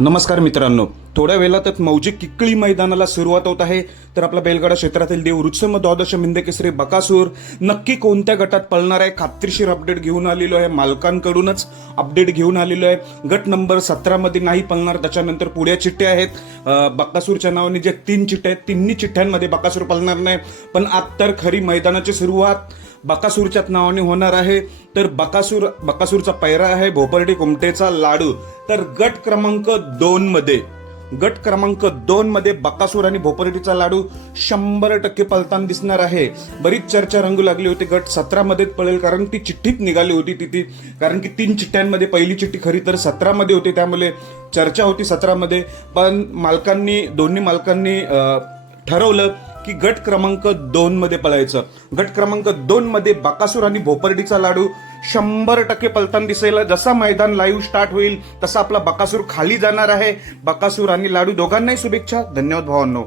नमस्कार मित्रांनो. थोड्या वेळातच मौजे किकळी मैदानाला सुरुवात होत आहे. तर आपल्या बेलगाडा क्षेत्रातील देव रुत्सम द्वादश मिंदेकेसरी बकासूर नक्की कोणत्या गटात पळणार आहे? खात्रीशीर अपडेट घेऊन आलेलो आहे मालकांकडूनच अपडेट घेऊन आलेलो आहे. गट नंबर सतरामध्ये नाही पळणार त्याच्यानंतर पुढ्या चिठ्ठ्या आहेत. बकासूरच्या नावाने जे तीन चिठ्ठ्या आहेत तिन्ही चिठ्ठ्यांमध्ये बकासूर पळणार नाही. पण आज तर खरी मैदानाची सुरुवात बकासूरच्याच नावाने होणार आहे. तर बकासूर बकासूरचा पैरा आहे भोपर्डी कुमटेचा लाडू. तर गट क्रमांक दोनमध्ये गट क्रमांक दोन मध्ये बकासूर आणि भोपरटीचा लाडू शंभर टक्के पलताना दिसणार आहे. बरीच चर्चा रंगू लागली होती. गट सतरामध्येच पळेल कारण ती चिठ्ठीत निघाली होती ती ती. कारण की तीन चिठ्ठ्यांमध्ये पहिली चिठ्ठी खरी तर सतरामध्ये होती. त्यामुळे चर्चा होती सतरामध्ये पण मालकांनी दोन्ही मालकांनी ठरवलं की गट क्रमांक दोन मध्ये पळायचं. गट क्रमांक दोन मध्ये आणि भोपर्डीचा लाडू शंभर टक्के पलताना दिसेल. जसा मैदान लाईव्ह स्टार्ट होईल तसा आपला बकासूर खाली जाणार आहे. बकासूर आणि लाडू दोघांनाही शुभेच्छा. धन्यवाद भावांनो.